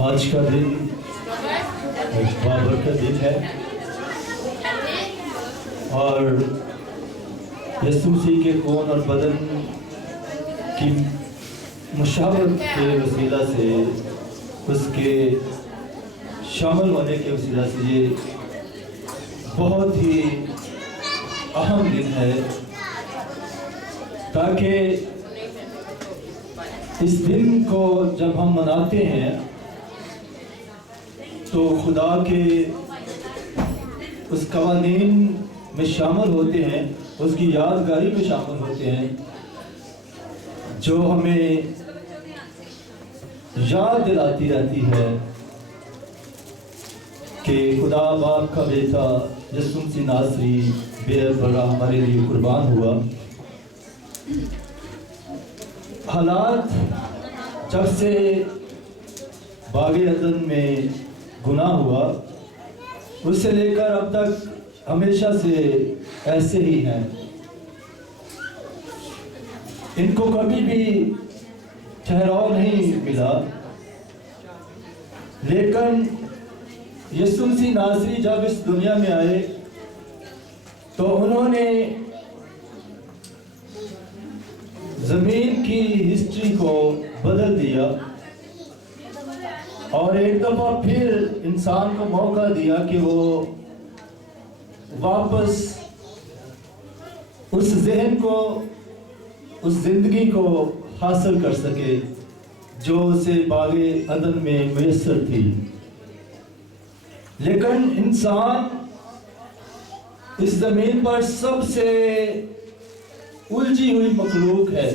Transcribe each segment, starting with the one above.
آج کا دن ایک بابرکت دن ہے اور یسوع مسیح کے خون اور بدن کی مشابہت کے وسیلہ سے، اس کے شامل ہونے کے وسیلہ سے یہ بہت ہی اہم دن ہے، تاکہ اس دن کو جب ہم مناتے ہیں تو خدا کے اس قوانین میں شامل ہوتے ہیں، اس کی یادگاری میں شامل ہوتے ہیں، جو ہمیں یاد دلاتی رہتی ہے کہ خدا باپ کا بیٹا یسوع مسیح ناصری بے برا ہمارے لیے قربان ہوا۔ حالات جب سے باغ عدن میں گناہ ہوا، اس سے لے کر اب تک ہمیشہ سے ایسے ہی ہیں، ان کو کبھی بھی ٹھہراؤ نہیں ملا، لیکن یسوع مسیح ناصری جب اس دنیا میں آئے تو انہوں نے زمین کی ہسٹری کو بدل دیا اور ایک دفعہ پھر انسان کو موقع دیا کہ وہ واپس اس ذہن کو، اس زندگی کو حاصل کر سکے جو اسے باغ عدن میں میسر تھی۔ لیکن انسان اس زمین پر سب سے الجھی ہوئی مخلوق ہے،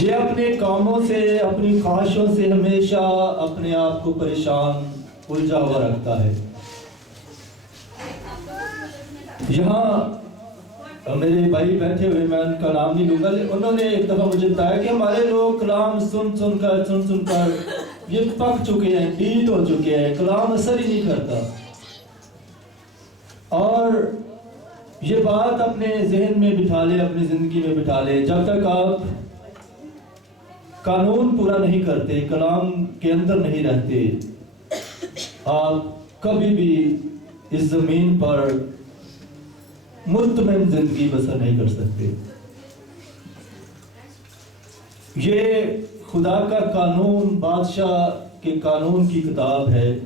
یہ اپنے کاموں سے، اپنی خواہشوں سے ہمیشہ اپنے آپ کو پریشان، الجھا ہوا رکھتا ہے۔ یہاں میرے بھائی بیٹھے ہوئے، میں ان کا نام نہیں لوں گا، انہوں نے ایک دفعہ مجھے بتایا کہ ہمارے لوگ کلام سن کر یہ پک چکے ہیں، ڈیٹ ہو چکے ہیں، کلام اثر ہی نہیں کرتا، اور یہ بات اپنے ذہن میں بٹھا لے، اپنی زندگی میں بٹھا لے، جب تک آپ قانون پورا نہیں کرتے، کلام کے اندر نہیں رہتے، آپ کبھی بھی اس زمین پر مطمئن زندگی بسر نہیں کر سکتے۔ یہ خدا کا قانون، بادشاہ کے قانون کی کتاب ہے۔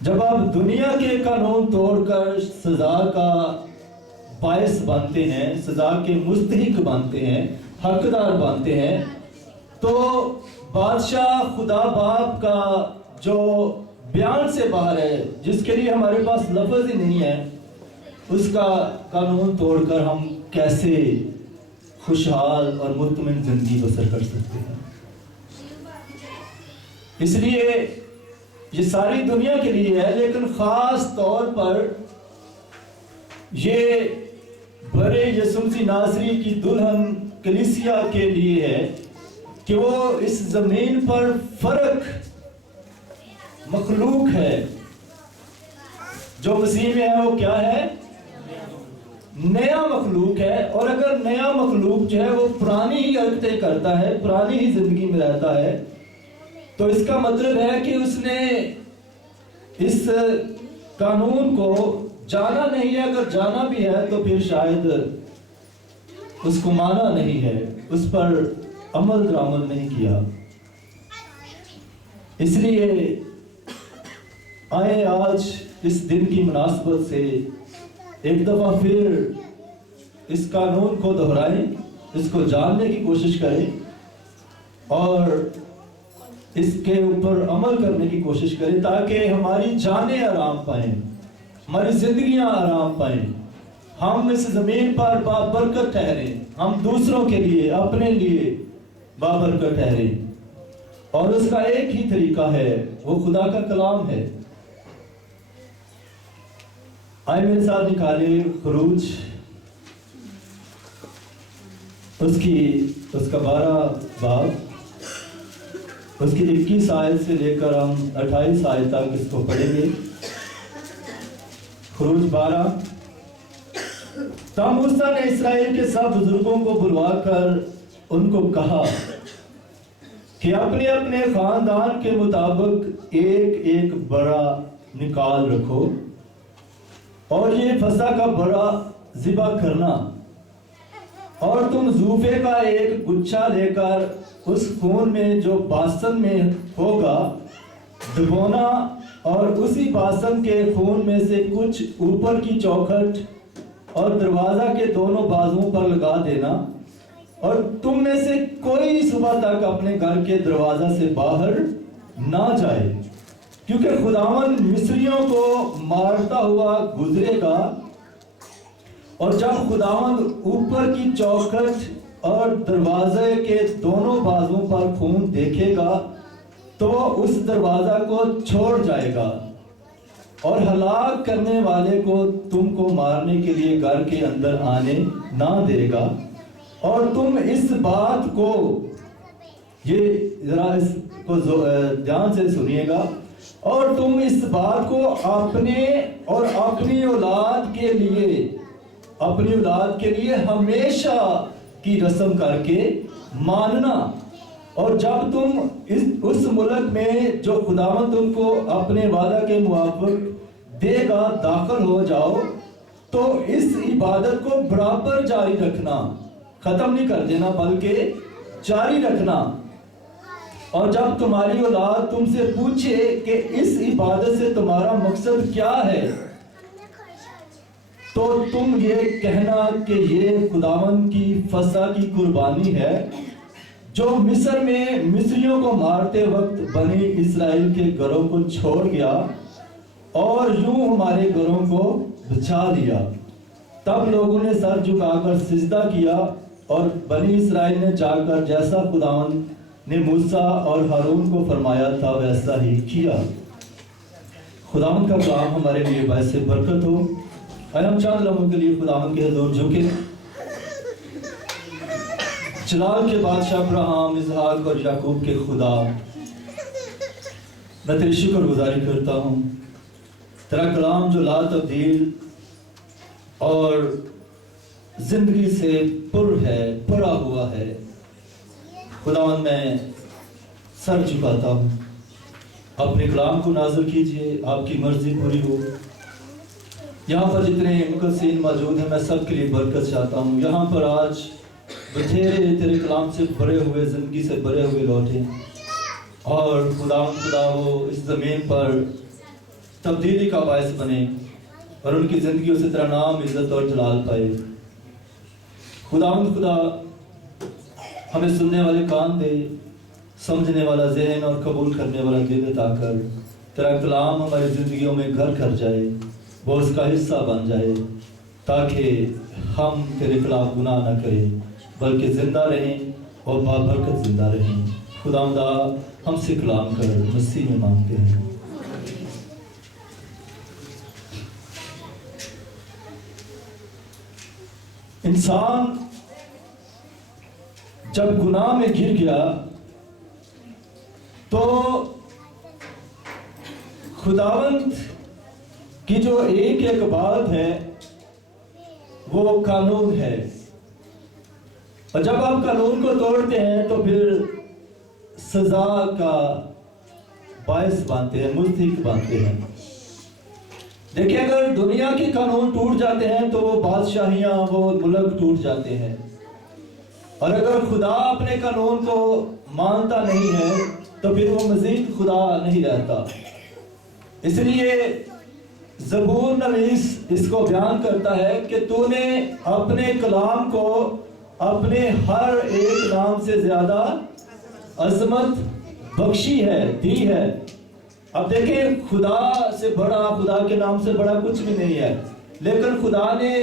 جب آپ دنیا کے قانون توڑ کر سزا کا باعث بنتے ہیں، سزا کے مستحق بنتے ہیں، حقدار بنتے ہیں، تو بادشاہ خدا باپ کا جو بیان سے باہر ہے، جس کے لیے ہمارے پاس لفظ ہی نہیں ہے، اس کا قانون توڑ کر ہم کیسے خوشحال اور مطمئن زندگی بسر کر سکتے ہیں؟ اس لیے یہ ساری دنیا کے لیے ہے، لیکن خاص طور پر یہ بڑے یسوع مسیح ناصری کی دلہن کلیسیا کے لیے ہے کہ وہ اس زمین پر فرق مخلوق ہے، جو مسیح میں ہے وہ کیا ہے؟ نیا مخلوق ہے۔ اور اگر نیا مخلوق جو ہے وہ پرانی ہی حرکتیں کرتا ہے، پرانی ہی زندگی میں رہتا ہے، تو اس کا مطلب ہے کہ اس نے اس قانون کو جانا نہیں ہے، اگر جانا بھی ہے تو پھر شاید اس کو مانا نہیں ہے، اس پر عمل درآمد نہیں کیا۔ اس لیے آئے آج اس دن کی مناسبت سے ایک دفعہ پھر اس قانون کو دہرائیں، اس کو جاننے کی کوشش کریں اور اس کے اوپر عمل کرنے کی کوشش کریں، تاکہ ہماری جانیں آرام پائیں، ہماری زندگیاں آرام پائیں، ہم اس زمین پر بابرکت ٹھہریں، ہم دوسروں کے لیے، اپنے لیے بابرکت ٹھہریں۔ اور اس کا ایک ہی طریقہ ہے، وہ خدا کا کلام ہے۔ آئے میرے ساتھ نکالے خروج اس کا 12 باب، اس کی 21 آیت سے لے کر ہم 28 آیت تک اس کو پڑھیں گے۔ خروج 12۔ تب موسیٰ نے اسرائیل کے سب بزرگوں کو بلوا کر ان کو کہا کہ اپنے اپنے خاندان کے مطابق ایک ایک بڑا نکال رکھو، اور یہ فسح کا بڑا ذبح کرنا، اور تم زوفے کا ایک گچھا لے کر اس خون میں جو باسن میں ہوگا ڈبونا، اور اسی باسن کے خون میں سے کچھ اوپر کی چوکھٹ اور دروازہ کے دونوں بازوؤں پر لگا دینا، اور تم میں سے کوئی صبح تک اپنے گھر کے دروازہ سے باہر نہ جائے، کیونکہ خداوند مصریوں کو مارتا ہوا گزرے گا۔ اور جب خداوند اوپر کی چوکھٹ اور دروازے کے دونوں بازوؤں پر خون دیکھے گا تو وہ اس دروازہ کو چھوڑ جائے گا، اور ہلاک کرنے والے کو تم کو مارنے کے لیے گھر کے اندر آنے نہ دے گا۔ اور تم اس بات کو، یہ ذرا اس کو دھیان سے سنیے گا، اور تم اس بات کو اپنے اور اپنی اولاد کے لیے ہمیشہ کی رسم کر کے ماننا، اور جب تم اس ملک میں جو خداوند تم کو اپنے وعدہ کے موافق دے گا داخل ہو جاؤ تو اس عبادت کو برابر جاری رکھنا، ختم نہیں کر دینا بلکہ جاری رکھنا۔ اور جب تمہاری اولاد تم سے پوچھے کہ اس عبادت سے تمہارا مقصد کیا ہے تو تم یہ کہنا کہ یہ خداوند کی فسح کی قربانی ہے جو مصر میں مصریوں کو مارتے وقت بنی اسرائیل کے گھروں کو چھوڑ گیا اور یوں ہمارے گھروں کو بچا لیا۔ تب لوگوں نے سر جھکا کر سجدہ کیا، اور بنی اسرائیل نے جا کر جیسا خداوند نے موسیٰ اور ہارون کو فرمایا تھا ویسا ہی کیا۔ خداوند کا کلام ہمارے لیے باعث برکت ہو۔ ہم چند لمحوں کے لیے خداوند کے حضور جھکے۔ جلال کے بادشاہ ابراہیم، اسحاق اور یعقوب کے خدا، میں تیری شکر گزاری کرتا ہوں، تیرا کلام جو لا تبدیل اور زندگی سے پر ہے، پڑا ہوا ہے۔ خداوند میں سر جھکاتا ہوں، اپنے کلام کو نازل کیجئے، آپ کی مرضی پوری ہو۔ یہاں پر جتنے مقدسین موجود ہیں میں سب کے لیے برکت چاہتا ہوں۔ یہاں پر آج بتھیرے تیرے کلام سے بھرے ہوئے، زندگی سے بھرے ہوئے لوٹے، اور خدا وہ اس زمین پر تبدیلی کا باعث بنے اور ان کی زندگیوں سے تیرا نام عزت اور جلال پائے۔ خدا ہمیں سننے والے کان دے، سمجھنے والا ذہن اور قبول کرنے والا دل عطا کر۔ تیرا کلام ہماری زندگیوں میں گھر کر جائے، وہ اس کا حصہ بن جائے، تاکہ ہم تیرے خلاف گناہ نہ کریں بلکہ زندہ رہیں اور بابرکت زندہ رہیں۔ خداوندا ہم سے کلام کر، مسیح میں مانگتے ہیں۔ انسان جب گناہ میں گر گیا تو خداوند کی جو ایک بات ہے وہ قانون ہے، اور جب آپ قانون کو توڑتے ہیں تو پھر سزا کا باعث بنتے ہیں، مستحق بنتے ہیں۔ دیکھیں اگر دنیا کے قانون ٹوٹ جاتے ہیں تو وہ بادشاہیاں، وہ ملک ٹوٹ جاتے ہیں، اور اگر خدا اپنے قانون کو مانتا نہیں ہے تو پھر وہ مزید خدا نہیں رہتا۔ اس لیے زبور نویس اس کو بیان کرتا ہے کہ تو نے اپنے کلام کو اپنے ہر ایک نام سے زیادہ عظمت بخشی ہے، دی ہے۔ اب دیکھیں خدا سے بڑا، خدا کے نام سے بڑا کچھ بھی نہیں ہے، لیکن خدا نے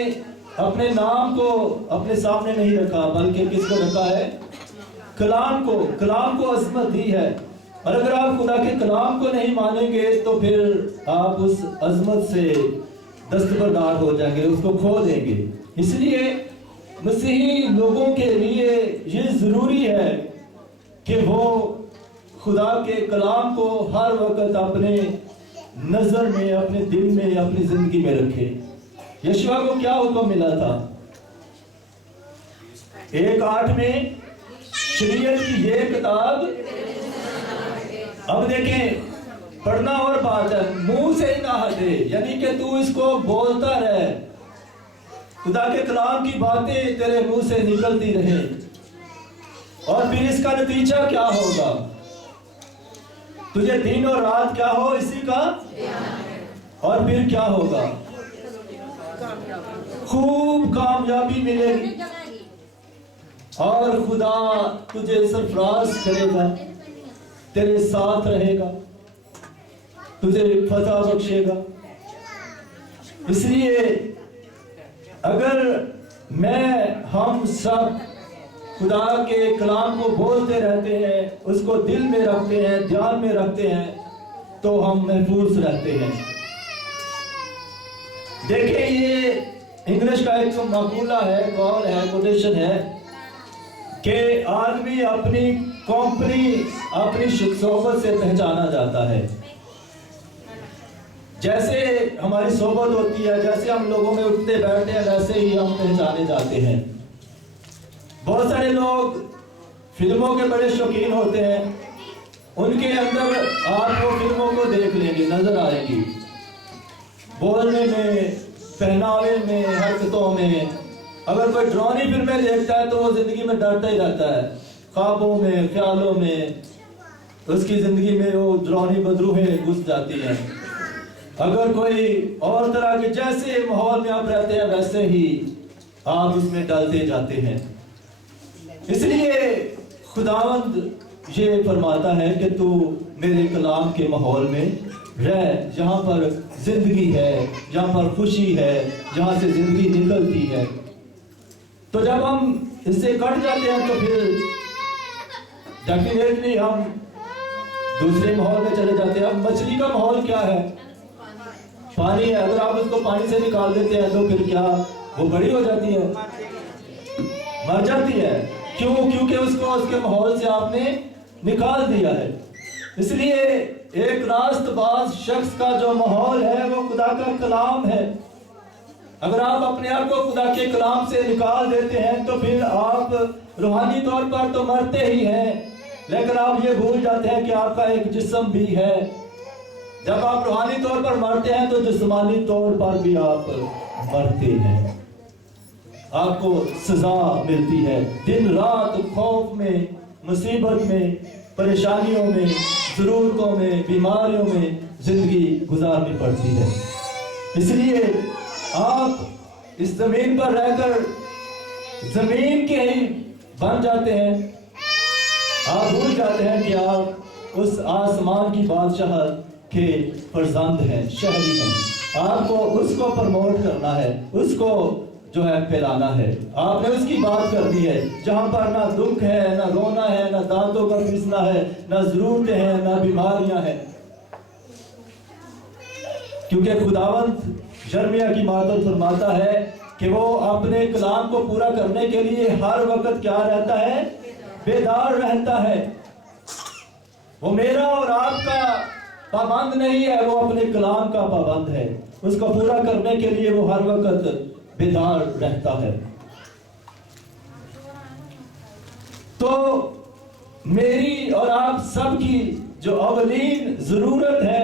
اپنے نام کو اپنے سامنے نہیں رکھا بلکہ کس کو رکھا ہے؟ کلام کو عظمت دی ہے۔ اور اگر آپ خدا کے کلام کو نہیں مانیں گے تو پھر آپ اس عظمت سے دستبردار ہو جائیں گے، اس کو کھو دیں گے۔ اس لیے مسیحی لوگوں کے لیے یہ ضروری ہے کہ وہ خدا کے کلام کو ہر وقت اپنے نظر میں، اپنے دل میں، اپنی زندگی میں رکھے۔ یشوع کو کیا حکم ملا تھا؟ 1:8 میں شریعت کی یہ کتاب، اب دیکھیں پڑھنا اور بات ہے، منہ سے ہی نہ ہٹے، یعنی کہ تو اس کو بولتا رہے، خدا کے کلام کی باتیں تیرے منہ سے نکلتی رہیں، اور پھر اس کا نتیجہ کیا ہوگا؟ تجھے دن اور رات کیا ہو اسی کا، اور پھر کیا ہوگا؟ خوب کامیابی ملے گی، اور خدا تجھے سرفراز کرے گا، تیرے ساتھ رہے گا، تجھے فتح بخشے گا۔ اس لیے اگر ہم سب خدا کے کلام کو بولتے رہتے ہیں، اس کو دل میں رکھتے ہیں، دھیان میں رکھتے ہیں، تو ہم محفوظ رہتے ہیں۔ دیکھیں یہ انگلش کا ایک مقولہ ہے، قول ہے، کوٹیشن ہے کہ آدمی اپنی کمپنی، اپنی صحبت سے پہچانا جاتا ہے۔ جیسے ہماری صحبت ہوتی ہے، جیسے ہم لوگوں میں اٹھتے بیٹھتے ہیں، ویسے ہی ہم پہچانے جاتے ہیں۔ بہت سارے لوگ فلموں کے بڑے شوقین ہوتے ہیں، ان کے اندر آپ کو فلموں کو دیکھ لیں گے، نظر آئے گی، بولنے میں، پہناوے میں، حرکتوں میں۔ اگر کوئی ڈرانی فلمیں دیکھتا ہے تو وہ زندگی میں ڈرتا ہی رہتا ہے، خوابوں میں، خیالوں میں، اس کی زندگی میں وہ ڈرانی بدروہیں گھس جاتی ہیں۔ اگر کوئی اور طرح کے جیسے ماحول میں آپ رہتے ہیں، ویسے ہی آپ اس میں ڈالتے جاتے ہیں۔ اس لیے خداوند یہ فرماتا ہے کہ تو میرے کلام کے ماحول میں رہ، جہاں پر زندگی ہے، جہاں پر خوشی ہے، جہاں سے زندگی نکلتی ہے۔ تو جب ہم اس سے کٹ جاتے ہیں تو پھر ڈیفینیٹلی ہم دوسرے ماحول میں چلے جاتے ہیں۔ اب مچھلی کا ماحول کیا ہے؟ پانی ہے۔ اگر آپ اس کو پانی سے نکال دیتے ہیں تو پھر کیا وہ بڑی ہو جاتی ہے؟ مر جاتی ہے۔ کیوں؟ کیونکہ اس کو اس کے ماحول سے آپ نے نکال دیا ہے۔ اس لیے ایک راست باز شخص کا جو ماحول ہے وہ خدا کا کلام ہے۔ اگر آپ اپنے آپ کو خدا کے کلام سے نکال دیتے ہیں تو پھر آپ روحانی طور پر تو مرتے ہی ہیں، لیکن آپ یہ بھول جاتے ہیں کہ آپ کا ایک جسم بھی ہے۔ جب آپ روحانی طور پر مرتے ہیں تو جسمانی طور پر بھی آپ مرتے ہیں، آپ کو سزا ملتی ہے۔ دن رات خوف میں، مصیبت میں، پریشانیوں میں، ضرورتوں میں، بیماریوں میں زندگی گزارنی پڑتی ہے۔ اس لیے آپ اس زمین پر رہ کر زمین کے ہی بن جاتے ہیں، آپ بھول جاتے ہیں کہ آپ اس آسمان کی بادشاہت کے فرزند ہیں، شہری ہیں۔ آپ کو اس کو پروموٹ کرنا ہے، اس کو جو ہے پھیلانا ہے، آپ نے اس کی بات کرنی ہے، جہاں پر نہ دکھ ہے، نہ رونا ہے، نہ دانتوں کا پیسنا ہے، نہ ضرورتیں ہیں، نہ بیماریاں ہیں۔ کیونکہ خداوند یرمیہ کی ماتحت فرماتا ہے کہ وہ اپنے کلام کو پورا کرنے کے لیے ہر وقت کیا رہتا ہے؟ بیدار رہتا ہے۔ وہ میرا اور آپ کا پابند نہیں ہے، وہ اپنے کلام کا پابند ہے۔ اس کو پورا کرنے کے لیے وہ ہر وقت بیدار رہتا ہے۔ تو میری اور آپ سب کی جو اولین ضرورت ہے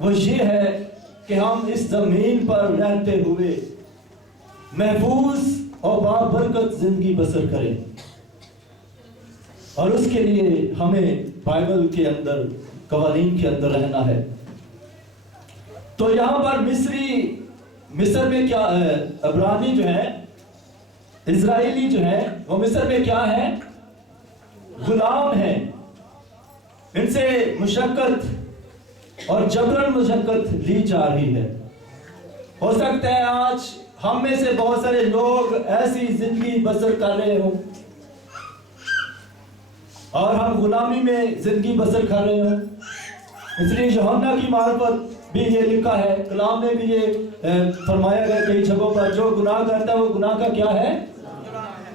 وہ یہ ہے کہ ہم اس زمین پر رہتے ہوئے محفوظ اور بابرکت زندگی بسر کریں، اور اس کے لیے ہمیں بائبل کے اندر، قوانین کے اندر رہنا ہے۔ تو یہاں پر مصر میں کیا ہے؟ عبرانی جو ہے، اسرائیلی جو ہے، وہ مصر میں کیا ہے؟ غلام ہیں۔ ان سے مشقت اور جبرن مشقت لی جا رہی ہے۔ ہو سکتا ہے آج ہم میں سے بہت سارے لوگ ایسی زندگی بسر کر رہے ہوں اور ہم غلامی میں زندگی بسر کر رہے ہوں۔ اس لیے یوحنا کی معرفت بھی یہ لکھا ہے، کلام میں بھی یہ فرمایا گیا کئی جگہوں پر، جو گناہ کرتا ہے وہ گناہ کا کیا ہے؟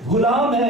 غلام ہے۔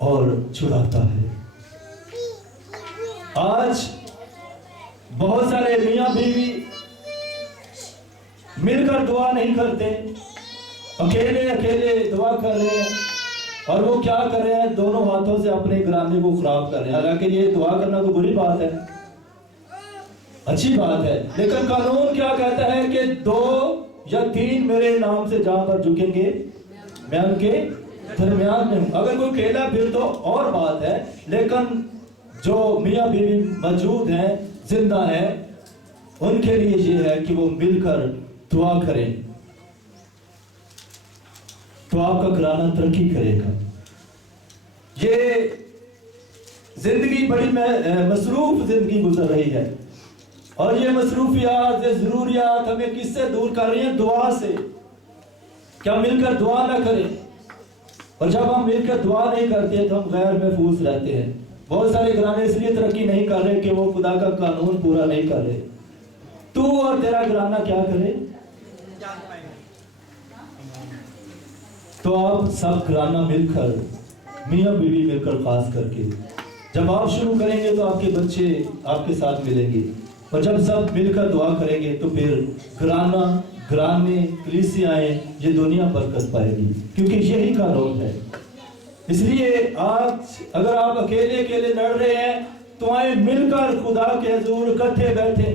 اور چھڑاتا ہے۔ آج بہت سارے میاں بیوی مل کر دعا نہیں کرتے، اکیلے دعا کر رہے ہیں، اور وہ کیا کر رہے ہیں؟ دونوں ہاتھوں سے اپنے گھرانے کو خراب کر رہے ہیں۔ حالانکہ یہ دعا کرنا تو بری بات ہے، اچھی بات ہے، لیکن قانون کیا کہتا ہے کہ 2 یا 3 میرے نام سے جہاں پر جھکیں گے میں ان کے درمیان میں ہوں۔ اگر کوئی کھیلا پھر تو اور بات ہے، لیکن جو میاں بیوی موجود ہیں، زندہ ہیں، ان کے لیے یہ ہے کہ وہ مل کر دعا کریں، تو آپ کا گھرانہ ترقی کرے گا۔ یہ زندگی بڑی مصروف زندگی گزر رہی ہے، اور یہ مصروفیات، یہ ضروریات ہمیں کس سے دور کر رہی ہیں؟ دعا سے۔ کیا مل کر دعا نہ کریں؟ اور جب ہم مل کر دعا نہیں کرتے تو ہم غیر محفوظ رہتے ہیں۔ بہت سارے گھرانے اس لیے ترقی نہیں کر رہے کہ وہ خدا کا قانون پورا نہیں کر رہے۔ تو اور تیرا گھرانہ کیا کرے؟ تو آپ سب گھرانہ مل کر، میاں بیوی مل کر، خاص کر کے جب آپ شروع کریں گے تو آپ کے بچے آپ کے ساتھ ملیں گے، اور جب سب مل کر دعا کریں گے تو پھر گھرانہ، گھرانے، کلیسیاں، یہ دنیا برکت پائے گی، کیونکہ یہی قانون ہے۔ اس لیے آج اگر آپ اکیلے لڑ رہے ہیں تو آئیں مل کر خدا کے حضور اکٹھے بیٹھیں،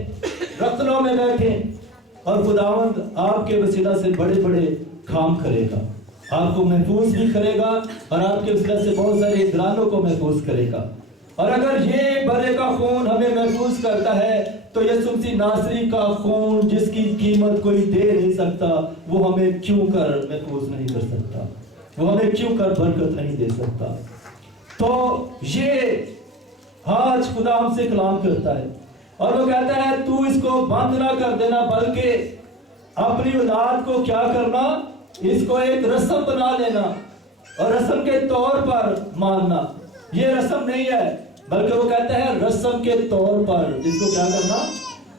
رتنوں میں بیٹھیں، اور خداوند آپ کے وسیلہ سے بڑے بڑے کام کرے گا، آپ کو محفوظ بھی کرے گا، اور آپ کے وسیلہ سے بہت سارے گھرانوں کو محفوظ کرے گا۔ اور اگر یہ برے کا خون ہمیں محفوظ کرتا ہے تو یسوع مسیح ناصری کا خون، جس کی قیمت کوئی دے نہیں سکتا، وہ ہمیں کیوں کر محفوظ نہیں کر سکتا، وہ ہمیں کیوں کر برکت نہیں دے سکتا؟ تو یہ آج خدا ہم سے کلام کرتا ہے، اور وہ کہتا ہے تو اس کو بند نہ کر دینا، بلکہ اپنی اولاد کو کیا کرنا؟ اس کو ایک رسم بنا لینا، اور رسم کے طور پر ماننا۔ یہ رسم نہیں ہے، بلکہ وہ کہتا ہے رسم کے طور پر اس کو کیا کرنا؟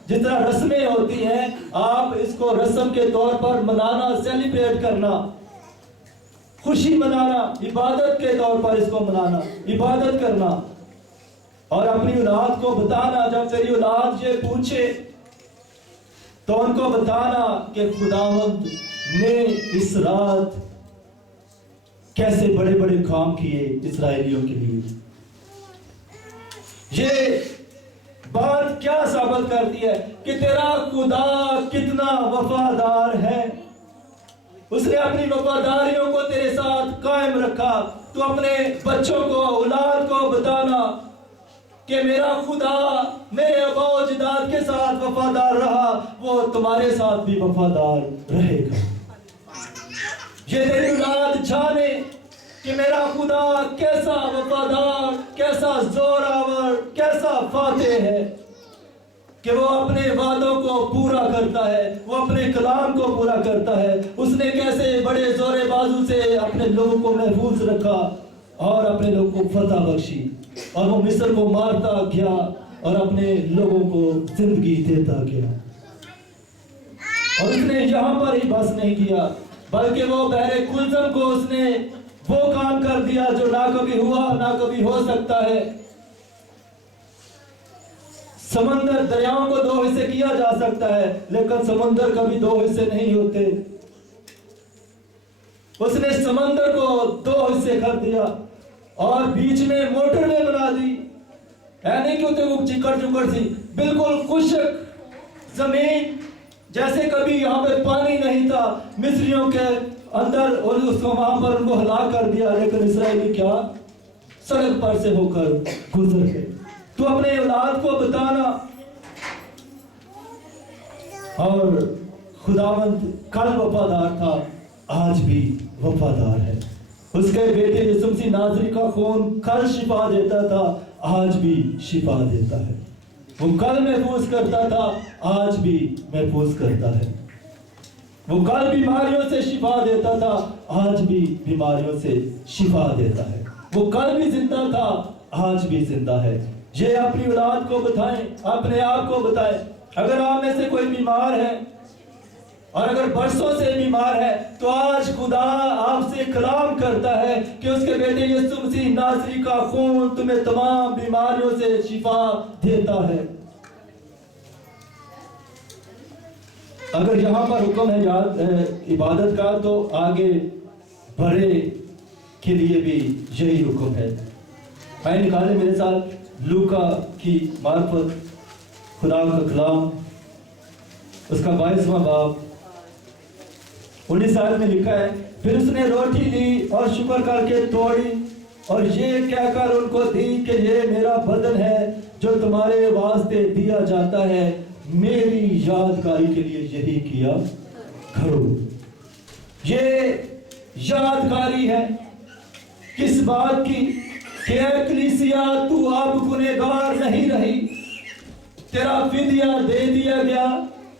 جس طرح رسمیں ہوتی ہیں، آپ اس کو رسم کے طور پر منانا، سیلیبریٹ کرنا، خوشی منانا، عبادت کے طور پر اس کو منانا، عبادت کرنا، اور اپنی اولاد کو بتانا۔ جب تیری اولاد یہ پوچھے تو ان کو بتانا کہ خداوند نے اس رات کیسے بڑے بڑے کام کیے اسرائیلیوں کے لیے۔ یہ بات کیا ثابت کرتی ہے کہ تیرا خدا کتنا وفادار ہے۔ اس نے اپنی وفاداریوں کو تیرے ساتھ قائم رکھا۔ تو اپنے بچوں کو، اولاد کو بتانا کہ میرا خدا میرے آباء و اجداد کے ساتھ وفادار رہا، وہ تمہارے ساتھ بھی وفادار رہے گا۔ یہ تیری اولاد جانے کہ میرا خدا کیسا وفادار، کیسا زوراور، کیسا فاتح ہے، کہ وہ اپنے وعدوں کو پورا کرتا ہے، وہ اپنے کلام کو پورا کرتا ہے۔ اس نے کیسے بڑے زور بازو سے اپنے لوگوں کو محفوظ رکھا اور اپنے لوگوں کو فتح بخشی، اور وہ مصر کو مارتا گیا اور اپنے لوگوں کو زندگی دیتا گیا۔ اور اس نے یہاں پر ہی بس نہیں کیا، بلکہ وہ بحر کلثم کو اس نے وہ کام کر دیا جو نہ کبھی ہوا نہ کبھی ہو سکتا ہے۔ سمندر، دریاؤں کو 2 حصے کیا جا سکتا ہے، لیکن سمندر کبھی 2 حصے نہیں ہوتے۔ اس نے سمندر کو 2 حصے کر دیا اور بیچ میں موٹر میں بنا دی، نہیں کہ وہ چکڑ سی، بالکل خشک زمین، جیسے کبھی یہاں پہ پانی نہیں تھا مصریوں کے اندر، اور اس کو وہاں پر ان کو ہلاک کر دیا، لیکن اسرائیلی کیا سڑک پر سے ہو کر گزر گئے۔ تو اپنے اولاد کو بتانا، اور خداوند کل وفادار تھا، آج بھی وفادار ہے۔ اس کے بیٹے یسوع مسیح ناصری کا خون کل شفا دیتا تھا، آج بھی شفا دیتا ہے۔ وہ کل محفوظ کرتا تھا، آج بھی محفوظ کرتا ہے۔ وہ کل بیماریوں سے شفا دیتا تھا، آج بھی بیماریوں سے شفا دیتا ہے۔ وہ کل بھی زندہ تھا، آج بھی زندہ ہے۔ یہ اپنی اولاد کو بتائیں، اپنے آپ کو بتائیں۔ اگر آپ میں سے کوئی بیمار ہے اور اگر برسوں سے بیمار ہے تو آج خدا آپ سے کلام کرتا ہے کہ اس کے بیٹے یسوع مسیح ناصری کا خون تمہیں تمام بیماریوں سے شفا دیتا ہے۔ اگر یہاں پر حکم ہے عبادت کا تو آگے بڑے کے لیے بھی یہی حکم ہے۔ آئے نکالے میرے ساتھ لوکا کی معرفت خدا کا کلام، اس کا 22واں باب 19 آیت میں لکھا ہے، پھر اس نے روٹی لی اور شکر کر کے توڑی اور یہ کہہ کر ان کو دی کہ یہ میرا بدن ہے جو تمہارے واسطے دیا جاتا ہے، میری یادگاری کے لیے یہی کیا کرو۔ یہ یادگاری ہے کس بات کی کہ اے کلیسیا تو اب گنہگار نہیں رہی، تیرا فدیہ دے دیا گیا،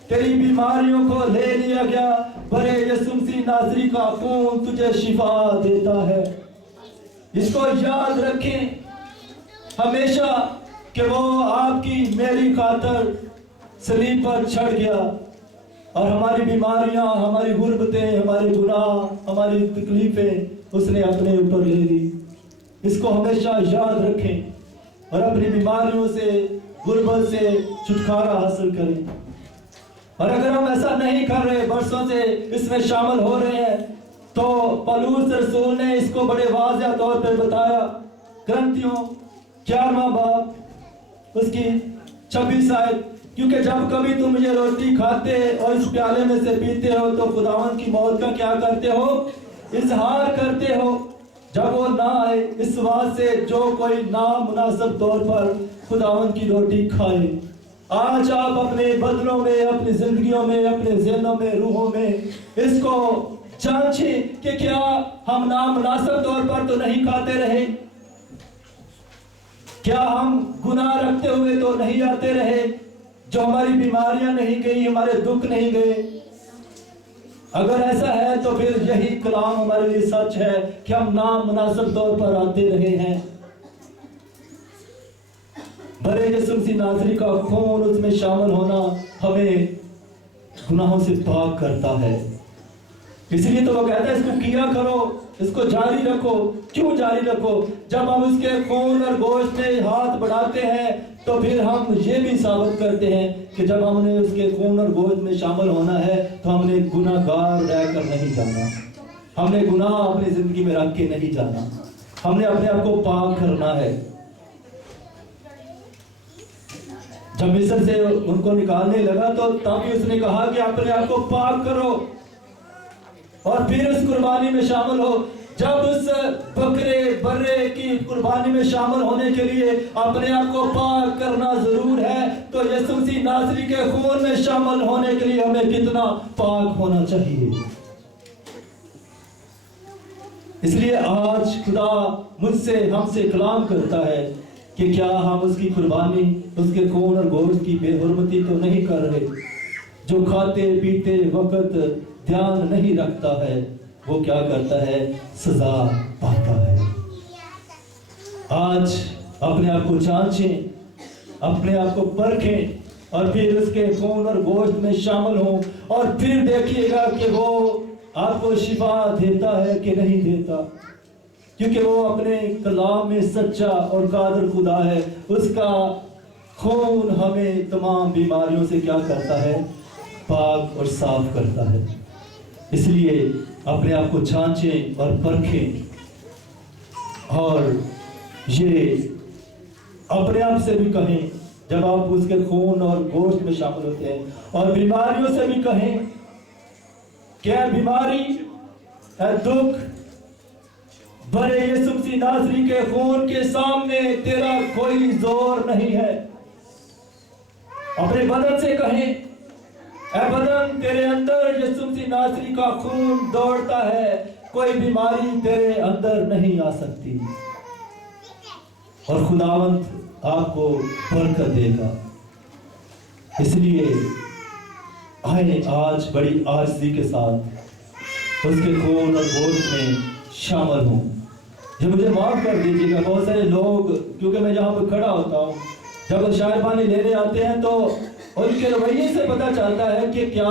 تیری بیماریوں کو لے لیا گیا، بھرے یسوع مسیح ناصری کا خون تجھے شفا دیتا ہے۔ اس کو یاد رکھیں ہمیشہ کہ وہ آپ کی میری خاطر صلیب پر چڑھ گیا اور ہماری بیماریاں، ہماری غربتیں، ہمارے گناہ، ہماری تکلیفیں اس نے اپنے اوپر لے لی۔ اس کو ہمیشہ یاد رکھیں اور اپنی بیماریوں سے، غربت سے چھٹکارا حاصل کریں۔ اور اگر ہم ایسا نہیں کر رہے، برسوں سے اس میں شامل ہو رہے ہیں، تو پولس رسول نے اس کو بڑے واضح طور پر بتایا۔ کرنتھیوں 11واں باب اس کی 26 آیت، کیونکہ جب کبھی تم یہ روٹی کھاتے اور اس پیالے میں سے پیتے ہو تو خداوند کی موت کا کیا کرتے ہو؟ اظہار کرتے ہو جب وہ نہ آئے۔ اس بات سے جو کوئی نامناسب طور پر خداوند کی روٹی کھائے، آج آپ اپنے بدنوں میں، اپنی زندگیوں میں، اپنے ذہنوں میں، روحوں میں اس کو جانچیں کہ کیا ہم نامناسب طور پر تو نہیں کھاتے رہے، کیا ہم گناہ رکھتے ہوئے تو نہیں آتے رہے، جو ہماری بیماریاں نہیں گئی، ہمارے دکھ نہیں گئے۔ اگر ایسا ہے تو پھر یہی کلام ہمارے لیے سچ ہے کہ ہم نامناسب طور پر آتے رہے ہیں۔ بھرے یسوع مسیح ناصری کا خون، اس میں شامل ہونا ہمیں گناہوں سے پاک کرتا ہے۔ اس لیے تو وہ کہتا ہے اس کو کیا کرو، اس کو جاری رکھو۔ کیوں جاری رکھو؟ جب ہم اس کے خون اور گوشت میں ہاتھ بڑھاتے ہیں تو پھر ہم یہ بھی ثابت کرتے ہیں کہ جب ہم نے اس کے خون اور گوشت میں شامل ہونا ہے تو ہم نے گناہ گار رہ کر نہیں جانا، ہم نے گناہ اپنی زندگی میں رکھ کے نہیں جانا، ہم نے اپنے آپ کو پاک کرنا ہے۔ جب مصر سے ان کو نکالنے لگا تو تب بھی اس نے کہا کہ اپنے آپ کو پاک کرو اور پھر اس قربانی میں شامل ہو۔ جب اس بکرے برے کی قربانی میں شامل ہونے کے لیے اپنے آپ کو پاک کرنا ضرور ہے تو یسوع مسیح ناصری کے خون میں شامل ہونے کے لیے ہمیں کتنا پاک ہونا چاہیے۔ اس لیے آج خدا مجھ سے، ہم سے کلام کرتا ہے کہ کیا ہم اس کی قربانی، اس کے خون اور گوشت کی بے حرمتی تو نہیں کر رہے؟ جو کھاتے پیتے وقت دھیان نہیں رکھتا ہے وہ کیا کرتا ہے؟ سزا پاتا ہے۔ آج اپنے آپ کو جانچیں، اپنے آپ کو پرکھیں اور پھر اس کے خون اور گوشت میں شامل ہوں اور پھر دیکھیے گا کہ وہ آپ کو شفا دیتا ہے کہ نہیں دیتا، کیونکہ وہ اپنے کلام میں سچا اور قادر خدا ہے۔ اس کا خون ہمیں تمام بیماریوں سے کیا کرتا ہے؟ پاک اور صاف کرتا ہے۔ اس لیے اپنے آپ کو جانچیں اور پرکھیں اور یہ اپنے آپ سے بھی کہیں جب آپ اس کے خون اور گوشت میں شامل ہوتے ہیں، اور بیماریوں سے بھی کہیں کہ اے بیماری، اے دکھ، بھرے یسوع مسیح ناصری کے خون کے سامنے تیرا کوئی زور نہیں ہے۔ اپنے بدن سے کہیں اے بدن، تیرے اندر یسوع مسیح ناصری کا خون دوڑتا ہے، کوئی بیماری تیرے اندر نہیں آ سکتی، اور خداوند آپ کو برکت دے گا۔ اس لیے آئے آج بڑی عاجزی کے ساتھ اس کے خون اور گوشت میں شامل ہوں۔ یہ مجھے معاف کر دیجیے گا، بہت سارے لوگ، کیونکہ میں جہاں پہ کھڑا ہوتا ہوں، جب شاعر پانی لینے آتے ہیں تو ان کے رویے سے پتہ چلتا ہے کہ کیا